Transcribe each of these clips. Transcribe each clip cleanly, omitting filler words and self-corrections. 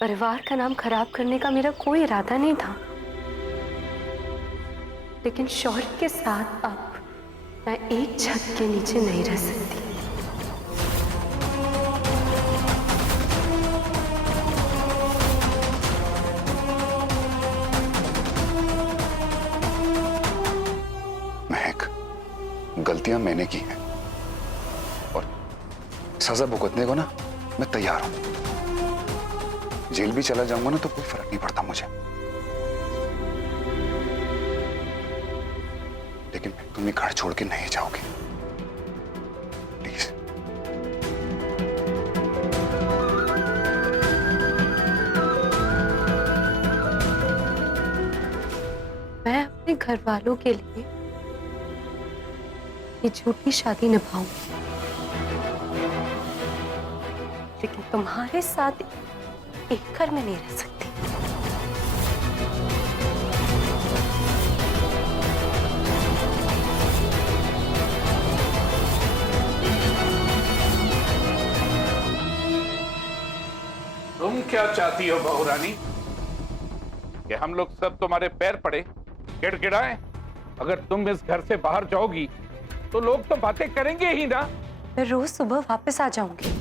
परिवार का नाम खराब करने का मेरा कोई इरादा नहीं था, लेकिन शौर्य के साथ अब मैं एक छत के नीचे नहीं रह सकती। महक, गलतियां मैंने की हैं और सजा भुगतने को ना मैं तैयार हूं। जेल भी चला जाऊंगा ना तो कोई फर्क नहीं पड़ता मुझे, लेकिन तुम ये घर छोड़ के नहीं जाओगे, प्लीज। मैं अपने घर वालों के लिए ये झूठी शादी निभाऊंगी, लेकिन तुम्हारे साथ एक घर में नहीं रह सकती। तुम क्या चाहती हो बहू रानी? कि हम लोग सब तुम्हारे पैर पड़े गिड़गिड़ाएं? अगर तुम इस घर से बाहर जाओगी तो लोग तो बातें करेंगे ही ना। मैं रोज सुबह वापस आ जाऊंगी।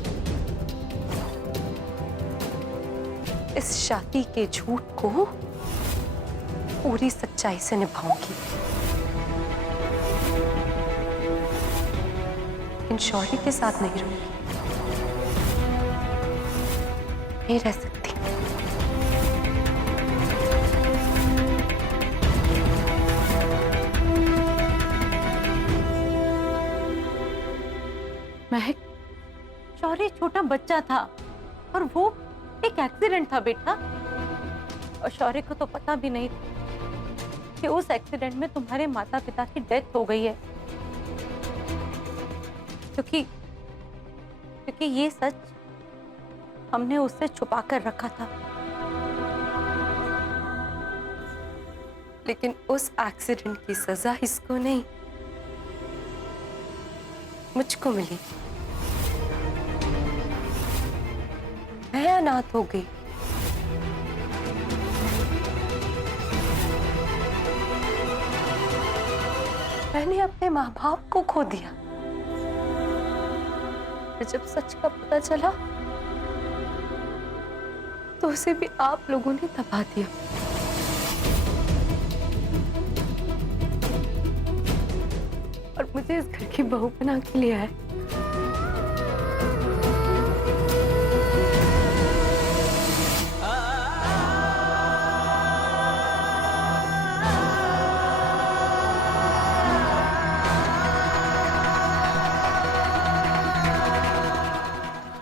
इस शादी के झूठ को पूरी सच्चाई से निभाऊंगी, इन शौर्य के साथ नहीं रहूंगी, नहीं रह सकती। महक, शौर्य छोटा बच्चा था और वो एक एक्सीडेंट था बेटा। और शौर्य को तो पता भी नहीं कि उस एक्सीडेंट में तुम्हारे माता पिता की डेथ हो गई है, क्योंकि ये सच हमने उससे छुपा कर रखा था। लेकिन उस एक्सीडेंट की सजा इसको नहीं, मुझको मिली। मैं अनाथ हो गई। मैंने अपने माँ बाप को खो दिया। जब सच का पता चला तो उसे भी आप लोगों ने दबा दिया। और मुझे इस घर की बहू बना के लिया है।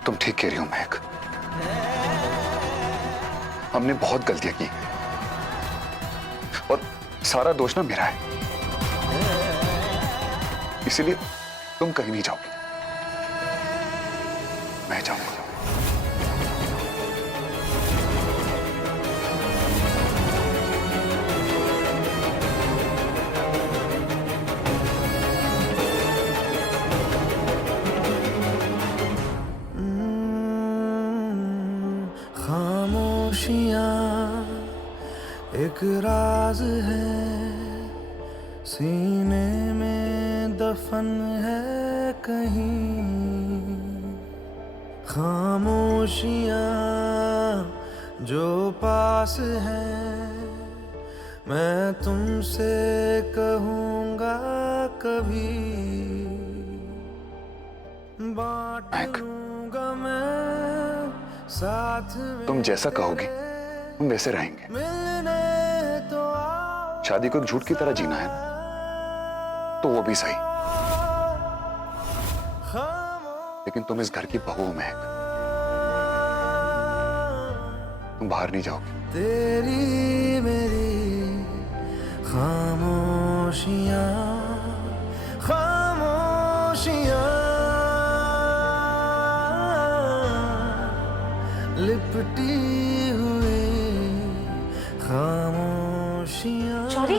तुम ठीक कह रही हो महक, हमने बहुत गलतियां की और सारा दोष ना मेरा है, इसीलिए तुम कहीं नहीं जाओगी, मैं जाऊंगा। खामोशियाँ एक राज है, सीने में दफन है कहीं। खामोशियाँ जो पास है, मैं तुमसे कहूँगा कभी बांट लूँगा मैं साथ में। तुम जैसा कहोगी हम वैसे रहेंगे। मिलने तो आओ, शादी को एक झूठ की तरह जीना है ना, तो वो भी सही, लेकिन तुम इस घर की बहू हो महक, तुम बाहर नहीं जाओगे। तेरी मेरी खामोशियाँ, खामोशियाँ लिपटी हुई खामोशियाँ। शौर्य,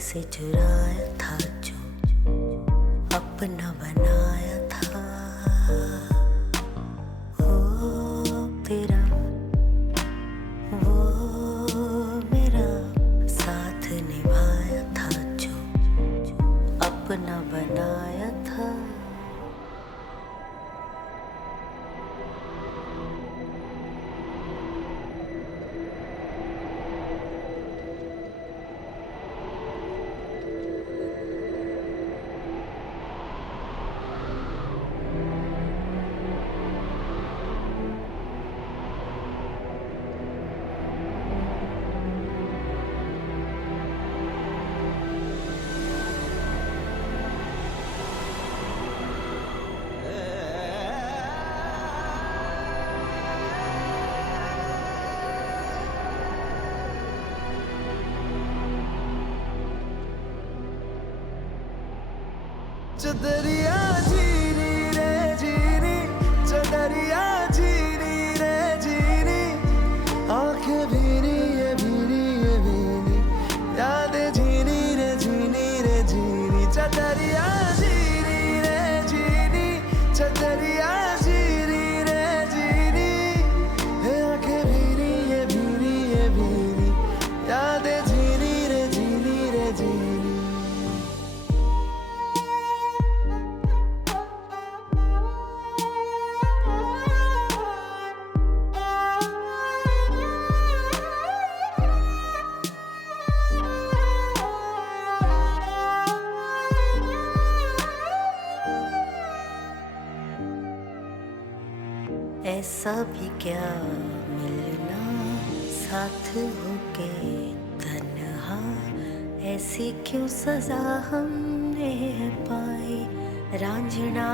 से चुराया था, जो अपना बनाया था। ओ तेरा वो मेरा साथ निभाया था, जो अपना बनाया था। चदरिया जीनी रे जीनी, चदरिया जीनी रे जीनी, आंखें भीनी ये भीनी ये भीनी, यादें जीनी रे जीनी, चदरिया जीनी रे जीनी, चदरिया जीनी रे जीनी, आंखें भीनी ये भीनी, यादें जीनी रे जीनी। ऐसा भी क्या मिलना साथ होके तन्हा, ऐसी क्यों सजा हमने पाई। रांझना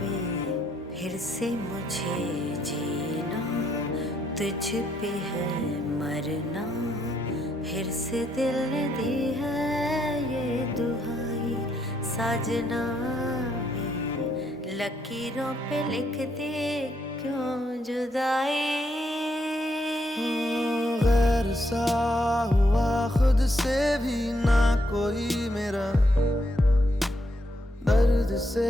वे फिर से मुझे जीना, तुझ पे है मरना, फिर से दिल ने दी है ये दुहाई। साजना वे लकीरों पे लिख दे क्यों जुदाई। गैर सा हुआ खुद से भी ना कोई मेरा, दर्द से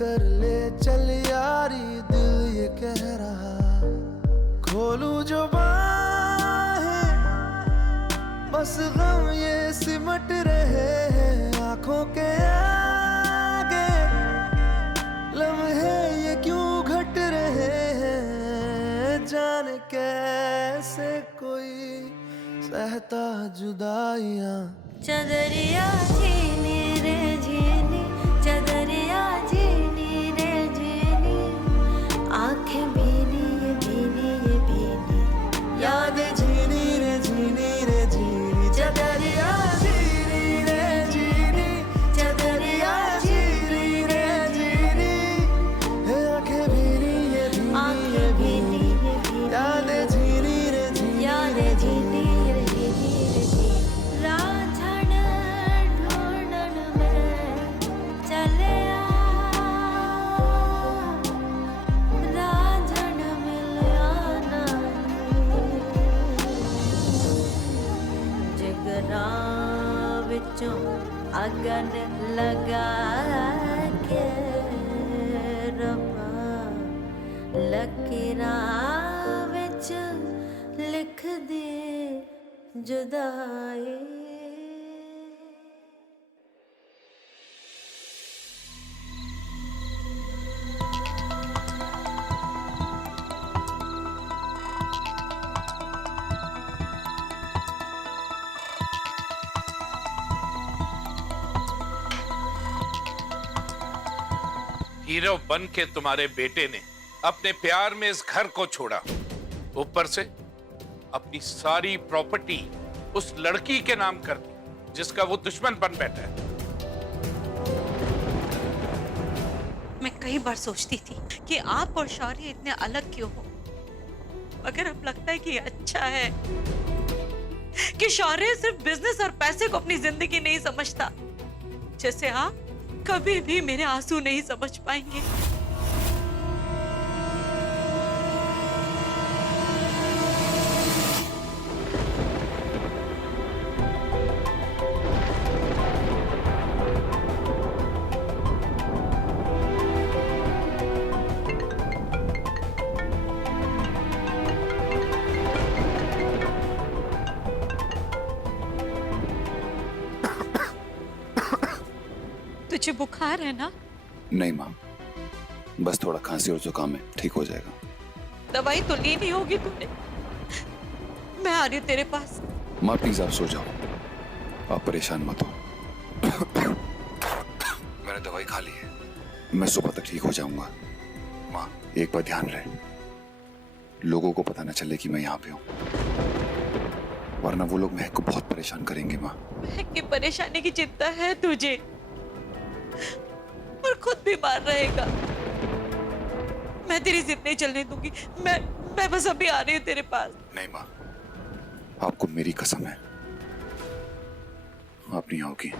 कर ले चल यारी दिल ये कह रहा। खोलूं जो बाहें बस गम ये सिमट रहे हैं आंखों के आगे, लम्हे ये क्यों घट रहे हैं। जाने कैसे कोई सहता जुदाइयां। चदरिया जीनी रे जीनी, चदरिया जीनी रे जीनी, आंखें भीनी ये भीनी, यादें जीनी रे जीनी, चदरिया जीनी रे जीनी, चदरिया जीनी रे जीनी, आंखें भीनी ये भीनी, यादें जीनी रे जीनी, यादें जीनी रे जीनी। रांझण ढूंढन में चले रांझण मिलिया जिगरा विचों अगन लगा के रब्बा, लकीरां विच लिख दे जुदाई। हीरो बन के तुम्हारे बेटे ने अपने प्यार में इस घर को छोड़ा, ऊपर से अपनी सारी प्रॉपर्टी उस लड़की के नाम कर दी जिसका वो दुश्मन बन बैठा है। मैं कई बार सोचती थी कि आप और शौर्य इतने अलग क्यों हो, मगर अब लगता है कि अच्छा है कि शौर्य सिर्फ बिजनेस और पैसे को अपनी जिंदगी नहीं समझता, जैसे आप कभी भी मेरे आंसू नहीं समझ पाएंगे। तुझे बुखार है ना? नहीं माँ, बस थोड़ा खांसी और जुकाम है, ठीक हो जाएगा। दवाई तो लेनी होगी तूने। मैं आ रही हूँ तेरे पास। माँ प्लीज आप सो जाओ, आप परेशान मत हो। मैंने दवाई खा ली है, मैं सुबह तक ठीक हो जाऊंगा। माँ एक बार ध्यान रहे, लोगों को पता न चले कि मैं यहाँ पे हूँ, वरना वो लोग महक को बहुत परेशान करेंगे। माँ महक की परेशानी की चिंता है तुझे, और खुद बीमार रहेगा। मैं तेरी जिद नहीं चलने दूंगी। मैं बस अभी आ रही हूँ तेरे पास। नहीं माँ, आपको मेरी कसम है, आप नहीं आओगी।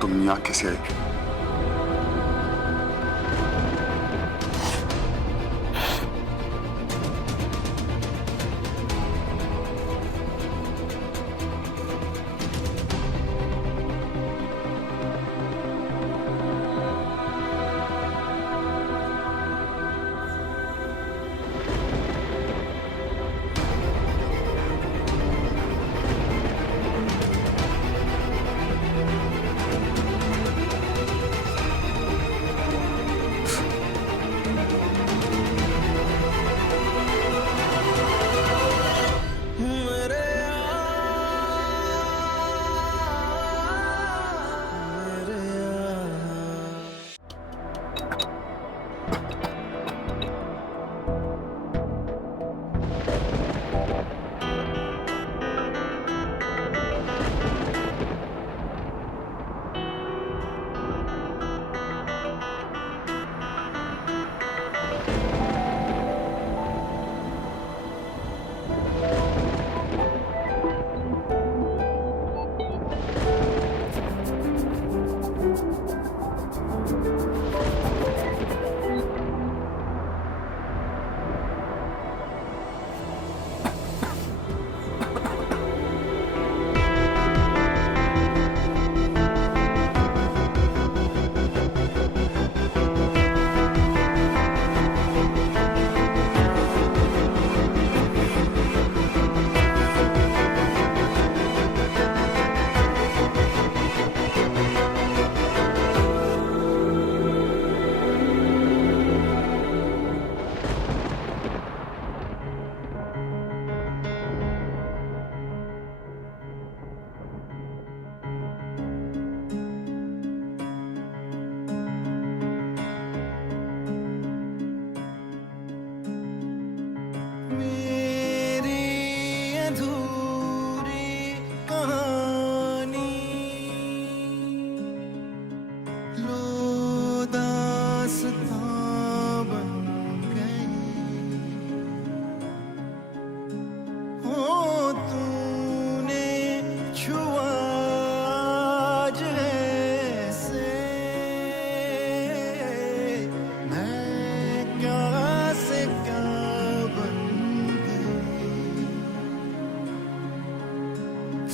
तुम यहाँ कैसे आई?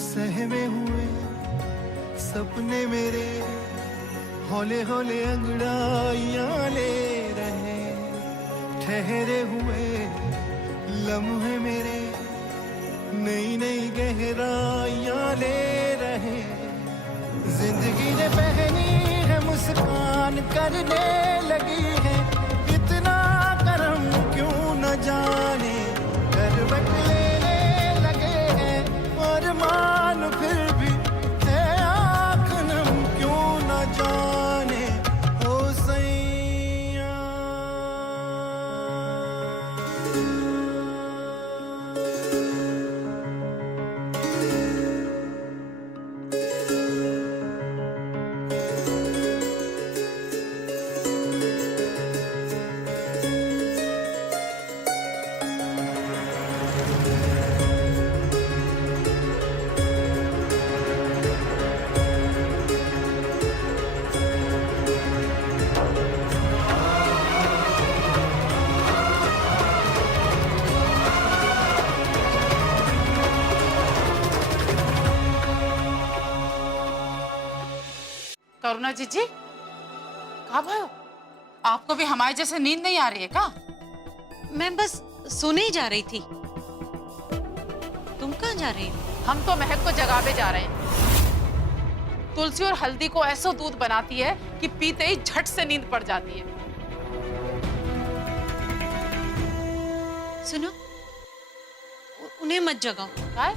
सहमे हुए सपने मेरे हौले हौले अंगड़ाइयां ले रहे, ठहरे हुए लम्हे मेरे नई नई गहराइयां ले रहे, जिंदगी ने पहनी है मुस्कान करने लगी है, इतना करम क्यों न जाने, करवट लेने लगे हैं और मान फिर भी है आँख नम क्यों न जाने, ओ सैया। करुणा जीजी कहाँ भयो? आपको भी हमारे जैसे नींद नहीं आ रही है क्या? मैं बस सोने ही जा रही थी। तुम कहाँ जा रही हो? हम तो महक को जगावे जा रहे हैं। तुलसी और हल्दी को ऐसा दूध बनाती है कि पीते ही झट से नींद पड़ जाती है। सुनो, उन्हें मत जगाओ। क्या है?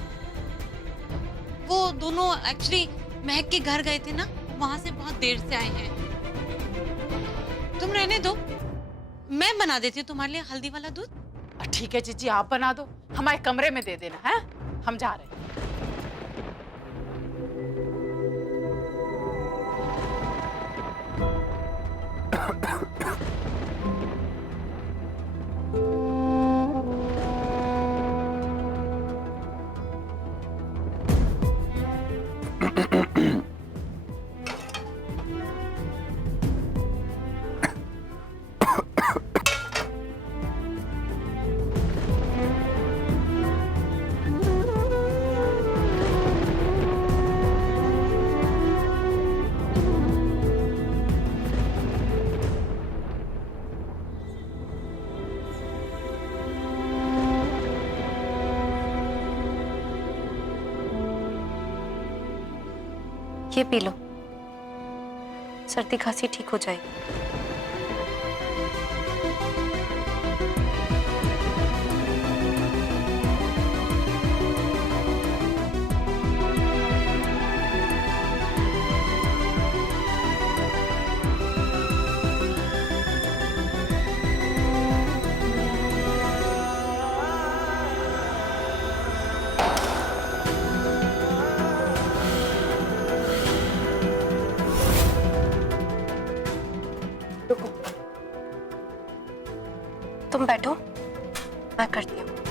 वो दोनों एक्चुअली महक के घर गए थे ना, वहां से बहुत देर से आए हैं। तुम रहने दो, मैं बना देती हूँ तुम्हारे लिए हल्दी वाला दूध। ठीक है जीजी, आप बना दो, हमारे कमरे में दे देना है, हम जा रहे हैं। ये पी लो, सर्दी खांसी ठीक हो जाएगी। तुम बैठो, मैं करती हूँ।